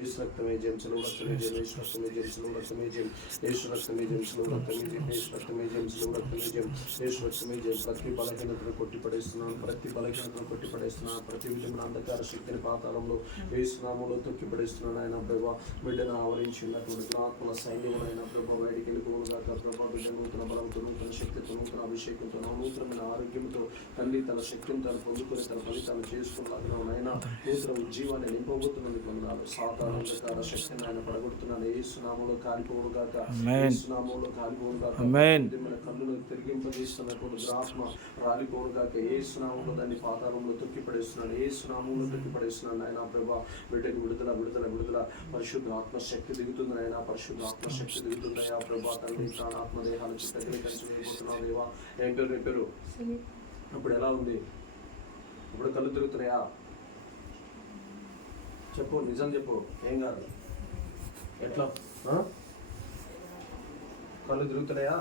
యేసు రక్తమే జయం, సెలవు రక్తమే జయం, యేసు రక్తమే జయం, సెలవు రక్తమే జయం, యేసు రక్తమే జయం, సెలవు రక్తమే జయం, యేసు రక్తమే జయం, సెలవు రక్తమే జయం, యేసు రక్తమే జయం. ప్రతి బలహీనతను కొట్టిపడేస్తున్నాను, ప్రతి బలహీనతను కొట్టిపడేస్తున్నాను, ప్రతి విధమైన అంధకార శక్తిని పాతాళంలో యేసు నామములో తొక్కిపడేస్తున్నాను. ఆయన ప్రభా బిడ్డను ఆవరించి ఉన్నటువంటి ఆత్మల సైన్యములైన ప్రభా బయటికి వెళ్ళిపోవుగాక. ప్రభా బిడ్డ నూతన బలంతో, నూతన శక్తితో, నూతన అభిషేకంతో, నూతనమైన ఆరోగ్యంతో తండ్రి తన శక్తిని తను పొందుకొని తన ఫలితాలు చేసుకున్నాను. నైనా నూతన ఉజ్జీవాన్ని నింపబోతున్నది పొందాలి. సాతాను అంధకార శక్తిని ఆయన పడగొడుతున్నాను. యేసు నామములో కాలిపోవుగాక, యేసు నామములో కాలిపోవుగాక. మన కళ్ళను తిరిగింపజేస్తున్నటువంటి దురాత్మ రాలిపోవుగాక. యేసు నామములో దాన్ని పాతాళంలో తొక్కిపడేస్తున్నాను, యేసు నామములో తొక్కిపడేస్తున్నాను. ఆయన ప్రభా బిడ్డకు విడుదల విడుదల విడుదల. పరిశుద్ధ ఆత్మ శక్తి దిగుతుంది ఆయన, పరిశుద్ధ ఆత్మ శక్తి దిగుతుందయా ప్రభా. తండ్రి ప్రాణాత్మ దేహాలు చిత్తగిరి కలిసి వేయబోతున్నావు దేవా. ఏం పేరు ఇప్పుడు ఎలా ఉంది? ఇప్పుడు కళ్ళు తిరుగుతున్నాయా? చెప్పు, నిజం చెప్పు, ఏం కాదు. ఎట్లా కళ్ళు తిరుగుతున్నాయా?